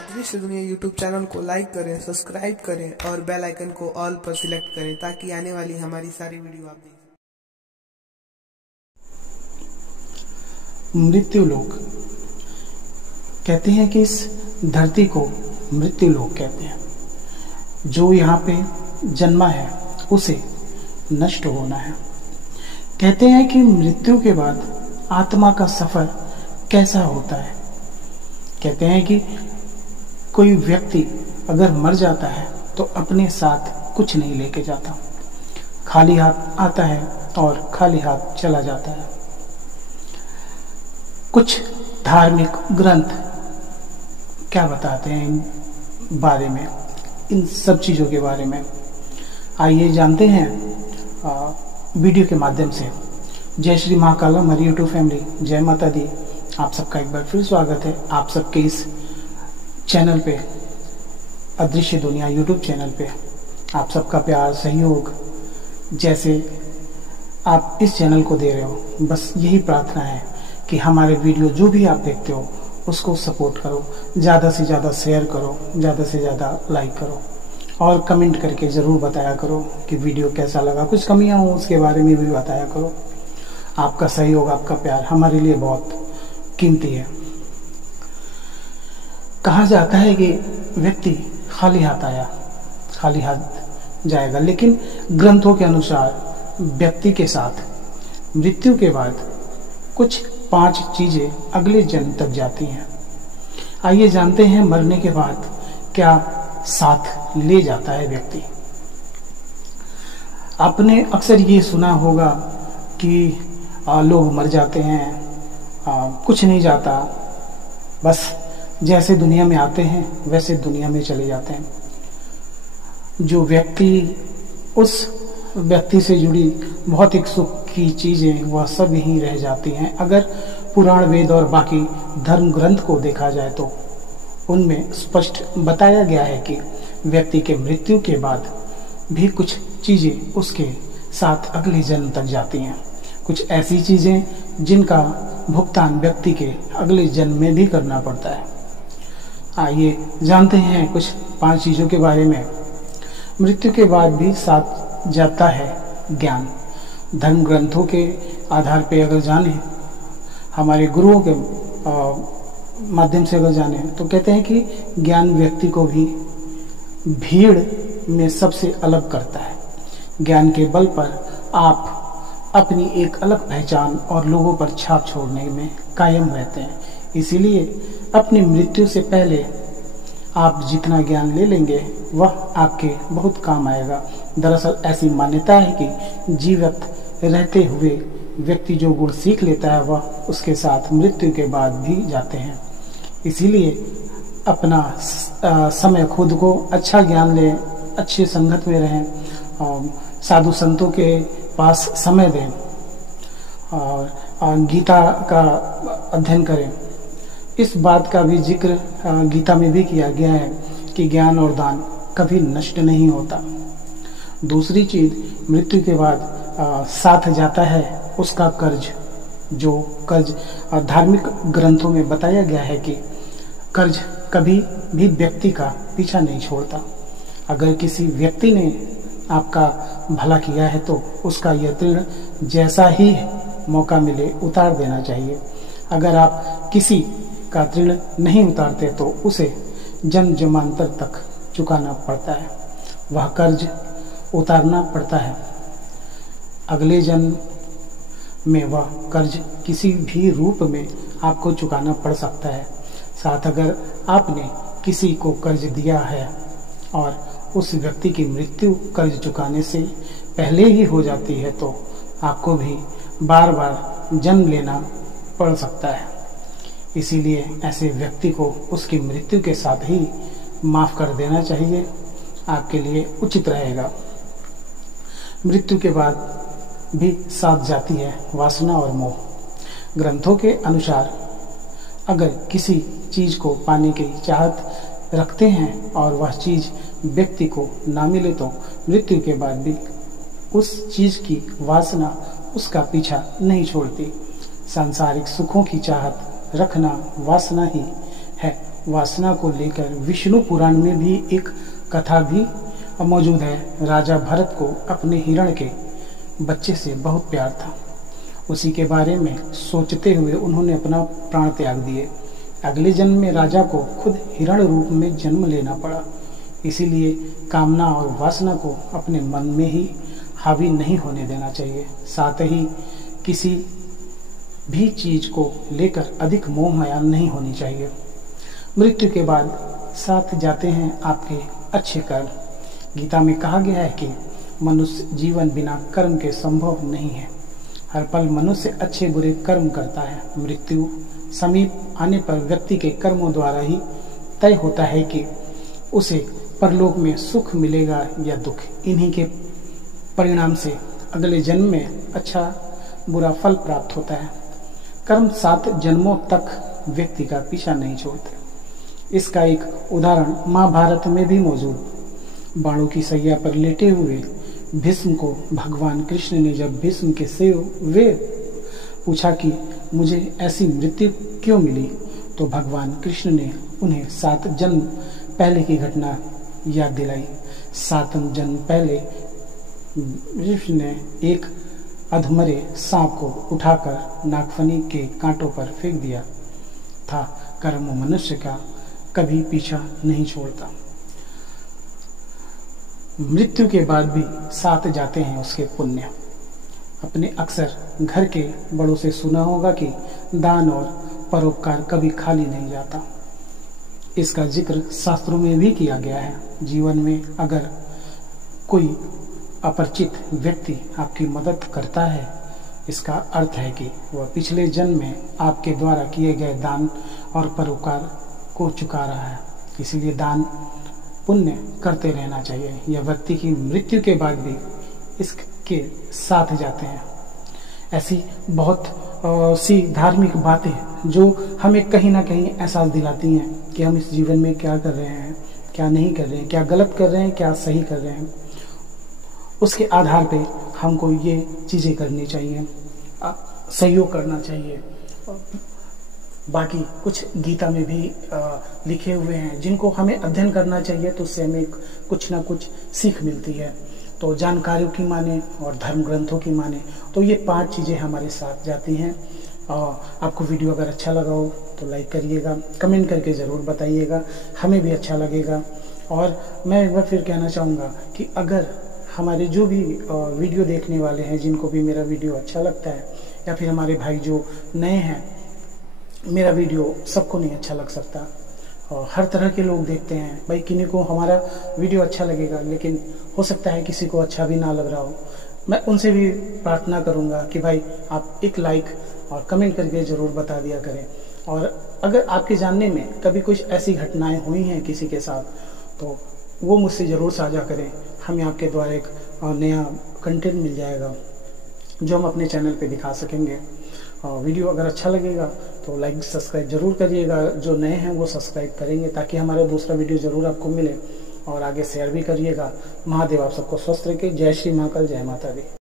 अदृश्य दुनिया YouTube channel को लाइक करें, सब्सक्राइब करें और बेल आइकन को ऑल पर सिलेक्ट करें ताकि आने वाली हमारी सारी वीडियो आप देख सकें। मृत्यु लोक कहते हैं कि इस धरती को मृत्यु लोक कहते हैं। जो यहाँ पे जन्मा है उसे नष्ट होना है। कहते हैं कि मृत्यु के बाद आत्मा का सफर कैसा होता है। कहते हैं कि कोई व्यक्ति अगर मर जाता है तो अपने साथ कुछ नहीं लेके जाता, खाली हाथ आता है और खाली हाथ चला जाता है। कुछ धार्मिक ग्रंथ क्या बताते हैं इन बारे में, इन सब चीज़ों के बारे में, आइए जानते हैं वीडियो के माध्यम से। जय श्री महाकाला हमारी यूट्यूब फैमिली, जय माता दी। आप सबका एक बार फिर स्वागत है आप सबके इस चैनल पे, अदृश्य दुनिया यूट्यूब चैनल पे। आप सबका प्यार सहयोग जैसे आप इस चैनल को दे रहे हो, बस यही प्रार्थना है कि हमारे वीडियो जो भी आप देखते हो उसको सपोर्ट करो, ज़्यादा से ज़्यादा शेयर करो, ज़्यादा से ज़्यादा लाइक करो और कमेंट करके ज़रूर बताया करो कि वीडियो कैसा लगा। कुछ कमियां हो उसके बारे में भी बताया करो। आपका सहयोग, आपका प्यार हमारे लिए बहुत कीमती है। कहा जाता है कि व्यक्ति खाली हाथ आया खाली हाथ जाएगा, लेकिन ग्रंथों के अनुसार व्यक्ति के साथ मृत्यु के बाद कुछ 5 चीजें अगले जन्म तक जाती हैं। आइए जानते हैं मरने के बाद क्या साथ ले जाता है व्यक्ति। आपने अक्सर ये सुना होगा कि लोग मर जाते हैं, कुछ नहीं जाता, बस जैसे दुनिया में आते हैं वैसे दुनिया में चले जाते हैं। जो व्यक्ति उस व्यक्ति से जुड़ी भौतिक सुख की चीजें वह सब ही रह जाती हैं। अगर पुराण वेद और बाकी धर्म ग्रंथ को देखा जाए तो उनमें स्पष्ट बताया गया है कि व्यक्ति के मृत्यु के बाद भी कुछ चीजें उसके साथ अगले जन्म तक जाती हैं। कुछ ऐसी चीजें जिनका भुगतान व्यक्ति के अगले जन्म में भी करना पड़ता है। आइए जानते हैं कुछ 5 चीजों के बारे में। मृत्यु के बाद भी साथ जाता है ज्ञान। धर्म ग्रंथों के आधार पे अगर जाने, हमारे गुरुओं के माध्यम से अगर जाने तो कहते हैं कि ज्ञान व्यक्ति को भी भीड़ में सबसे अलग करता है। ज्ञान के बल पर आप अपनी एक अलग पहचान और लोगों पर छाप छोड़ने में कायम रहते हैं। इसीलिए अपनी मृत्यु से पहले आप जितना ज्ञान ले लेंगे वह आपके बहुत काम आएगा। दरअसल ऐसी मान्यता है कि जीवित रहते हुए व्यक्ति जो गुण सीख लेता है वह उसके साथ मृत्यु के बाद भी जाते हैं। इसीलिए अपना समय खुद को अच्छा ज्ञान लें, अच्छी संगत में रहें, साधु संतों के पास समय दें और गीता का अध्ययन करें। इस बात का भी जिक्र गीता में भी किया गया है कि ज्ञान और दान कभी नष्ट नहीं होता। दूसरी चीज, मृत्यु के बाद साथ जाता है उसका कर्ज। जो कर्ज धार्मिक ग्रंथों में बताया गया है कि कर्ज कभी भी व्यक्ति का पीछा नहीं छोड़ता। अगर किसी व्यक्ति ने आपका भला किया है तो उसका यह ऋण जैसा ही मौका मिले उतार देना चाहिए। अगर आप किसी का ऋण नहीं उतारते तो उसे जन्म जन्मांतर तक चुकाना पड़ता है, वह कर्ज उतारना पड़ता है। अगले जन्म में वह कर्ज किसी भी रूप में आपको चुकाना पड़ सकता है। साथ अगर आपने किसी को कर्ज दिया है और उस व्यक्ति की मृत्यु कर्ज चुकाने से पहले ही हो जाती है तो आपको भी बार बार जन्म लेना पड़ सकता है। इसीलिए ऐसे व्यक्ति को उसकी मृत्यु के साथ ही माफ कर देना चाहिए, आपके लिए उचित रहेगा। मृत्यु के बाद भी साथ जाती है वासना और मोह। ग्रंथों के अनुसार अगर किसी चीज को पाने की चाहत रखते हैं और वह चीज व्यक्ति को ना मिले तो मृत्यु के बाद भी उस चीज की वासना उसका पीछा नहीं छोड़ती। सांसारिक सुखों की चाहत रखना वासना ही है। वासना को लेकर विष्णु पुराण में भी एक कथा भी मौजूद है। राजा भरत को अपने हिरण के बच्चे से बहुत प्यार था। उसी के बारे में सोचते हुए उन्होंने अपना प्राण त्याग दिए। अगले जन्म में राजा को खुद हिरण रूप में जन्म लेना पड़ा। इसीलिए कामना और वासना को अपने मन में ही हावी नहीं होने देना चाहिए। साथ ही किसी भी चीज को लेकर अधिक मोह माया नहीं होनी चाहिए। मृत्यु के बाद साथ जाते हैं आपके अच्छे कर्म। गीता में कहा गया है कि मनुष्य जीवन बिना कर्म के संभव नहीं है। हर पल मनुष्य अच्छे बुरे कर्म करता है। मृत्यु समीप आने पर व्यक्ति के कर्मों द्वारा ही तय होता है कि उसे परलोक में सुख मिलेगा या दुख। इन्हीं के परिणाम से अगले जन्म में अच्छा बुरा फल प्राप्त होता है। कर्म 7 जन्मों तक व्यक्ति का पीछा नहीं छोड़ते। इसका एक उदाहरण महाभारत में भी मौजूद। बाणों की सैया पर लेटे हुए भीष्म को भगवान कृष्ण ने जब भीष्म के वे पूछा कि मुझे ऐसी मृत्यु क्यों मिली, तो भगवान कृष्ण ने उन्हें 7 जन्म पहले की घटना याद दिलाई। 7 जन्म पहले भीष्म ने एक अधमरे सांप को उठाकर नागफनी के कांटों पर फेंक दिया था। कर्म मनुष्य का कभी पीछा नहीं छोड़ता। मृत्यु के बाद भी साथ जाते हैं उसके पुण्य। अपने अक्सर घर के बड़ों से सुना होगा कि दान और परोपकार कभी खाली नहीं जाता। इसका जिक्र शास्त्रों में भी किया गया है। जीवन में अगर कोई अपरिचित व्यक्ति आपकी मदद करता है, इसका अर्थ है कि वह पिछले जन्म में आपके द्वारा किए गए दान और परोपकार को चुका रहा है। इसीलिए दान पुण्य करते रहना चाहिए। यह व्यक्ति की मृत्यु के बाद भी इसके साथ जाते हैं। ऐसी बहुत सी धार्मिक बातें जो हमें कहीं ना कहीं एहसास दिलाती हैं कि हम इस जीवन में क्या कर रहे हैं, क्या नहीं कर रहे हैं, क्या गलत कर रहे हैं, क्या सही कर रहे हैं। उसके आधार पे हमको ये चीज़ें करनी चाहिए, सहयोग करना चाहिए। बाकी कुछ गीता में भी लिखे हुए हैं जिनको हमें अध्ययन करना चाहिए, तो उससे हमें कुछ ना कुछ सीख मिलती है। तो जानकारियों की माने और धर्म ग्रंथों की माने तो ये 5 चीज़ें हमारे साथ जाती हैं। आपको वीडियो अगर अच्छा लगा हो तो लाइक करिएगा, कमेंट करके ज़रूर बताइएगा, हमें भी अच्छा लगेगा। और मैं एक बार फिर कहना चाहूँगा कि अगर हमारे जो भी वीडियो देखने वाले हैं, जिनको भी मेरा वीडियो अच्छा लगता है, या फिर हमारे भाई जो नए हैं, मेरा वीडियो सबको नहीं अच्छा लग सकता और हर तरह के लोग देखते हैं भाई। किन्हीं को हमारा वीडियो अच्छा लगेगा, लेकिन हो सकता है किसी को अच्छा भी ना लग रहा हो। मैं उनसे भी प्रार्थना करूंगा कि भाई आप एक लाइक और कमेंट करके ज़रूर बता दिया करें। और अगर आपके जानने में कभी कुछ ऐसी घटनाएं हुई हैं किसी के साथ, तो वो मुझसे ज़रूर साझा करें। हमें आपके द्वारा एक नया कंटेंट मिल जाएगा जो हम अपने चैनल पे दिखा सकेंगे। वीडियो अगर अच्छा लगेगा तो लाइक सब्सक्राइब जरूर करिएगा। जो नए हैं वो सब्सक्राइब करेंगे ताकि हमारा दूसरा वीडियो ज़रूर आपको मिले, और आगे शेयर भी करिएगा। महादेव आप सबको स्वस्थ रखे। जय श्री महाकाल, जय माता दी।